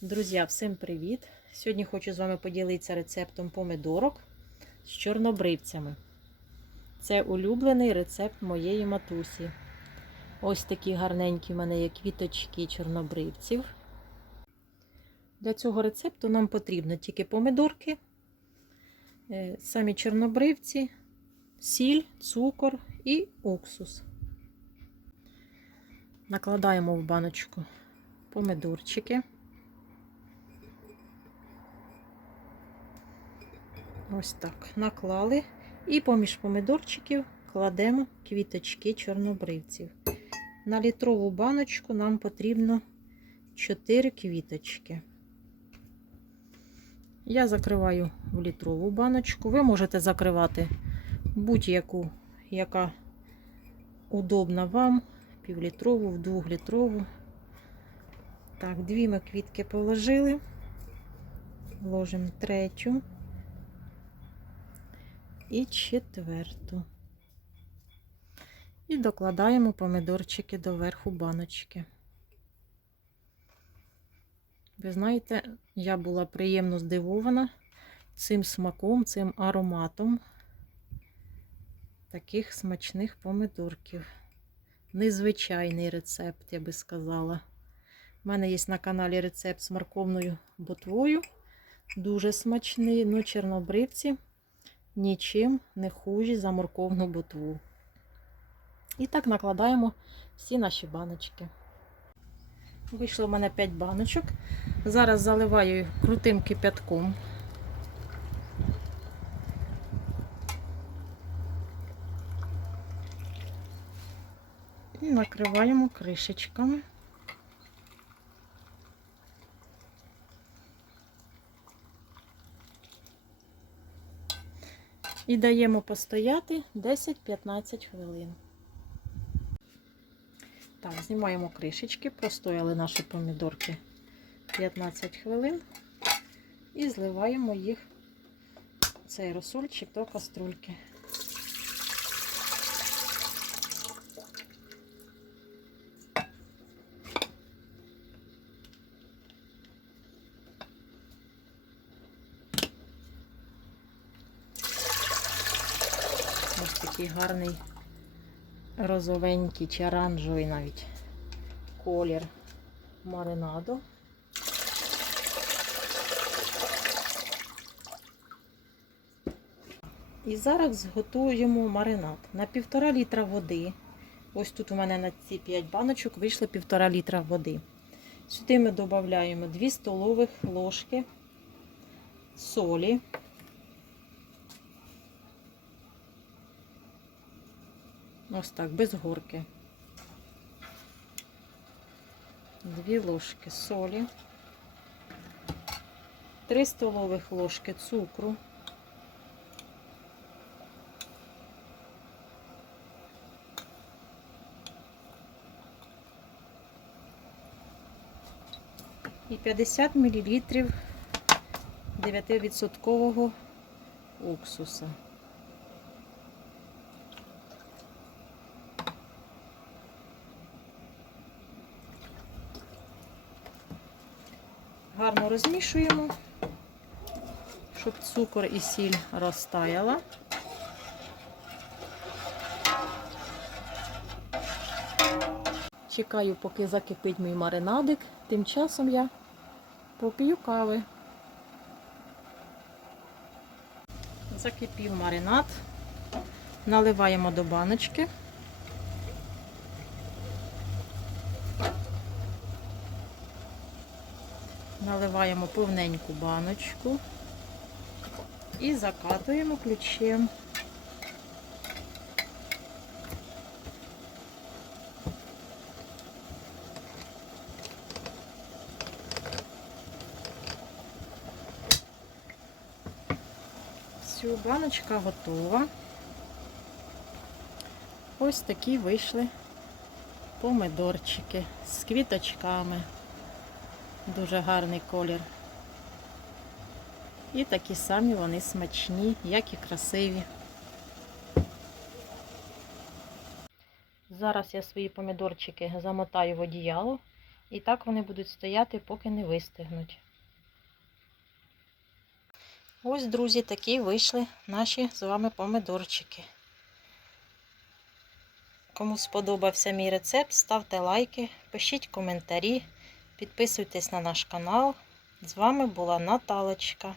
Друзі, всім привіт! Сьогодні хочу з вами поділитися рецептом помидорок з чорнобривцями. Це улюблений рецепт моєї матусі. Ось такі гарненькі в мене є квіточки чорнобривців. Для цього рецепту нам потрібно тільки помидорки, е, самі чорнобривці, сіль, цукор і уксус. Накладаємо в баночку помидорчики. Ось так наклали. І поміж помидорчиків кладемо квіточки чорнобривців. На літрову баночку нам потрібно 4 квіточки. Я закриваю в літрову баночку. Ви можете закривати будь-яку, яка удобна вам, півлітрову, в двохлітрову. Так, дві ми квітки положили, ложимо третю і четверту. І докладаємо помидорчики до верху баночки. Ви знаєте, я була приємно здивована цим смаком, цим ароматом таких смачних помидорків. Незвичайний рецепт, я би сказала. У мене є на каналі рецепт з морковною ботвою. Дуже смачний, ну чорнобривці нічим не хужі за морковну ботву. І так накладаємо всі наші баночки. Вийшло в мене 5 баночок. Зараз заливаю крутим кипятком. І накриваємо кришечками. І даємо постояти 10-15 хвилин. Так, знімаємо кришечки, простояли наші помідорки 15 хвилин і зливаємо їх цей розсольчик до каструльки. Такий гарний розовенький чи оранжевий навіть колір маринаду. І зараз готуємо маринад на півтора літра води. Ось тут у мене на ці 5 баночок вийшло півтора літра води. Сюди ми додаємо 2 столових ложки солі. Ось так, без горки. Дві ложки солі, 3 столових ложки цукру, і 50 мл 9% уксуса. Гарно розмішуємо, щоб цукор і сіль розтаяла. Чекаю, поки закипить мій маринадик. Тим часом я поп'ю кави. Закипів маринад. Наливаємо до баночки. Наливаємо повненьку баночку і закатуємо ключем. Все, баночка готова. Ось такі вийшли помидорчики з квіточками. Дуже гарний колір. І такі самі вони смачні, як і красиві. Зараз я свої помідорчики замотаю в одіяло І так вони будуть стояти, поки не вистигнуть. Ось, друзі, такі вийшли наші з вами помидорчики. Кому сподобався мій рецепт, ставте лайки, пишіть коментарі, підписуйтесь на наш канал. З вами була Наталочка.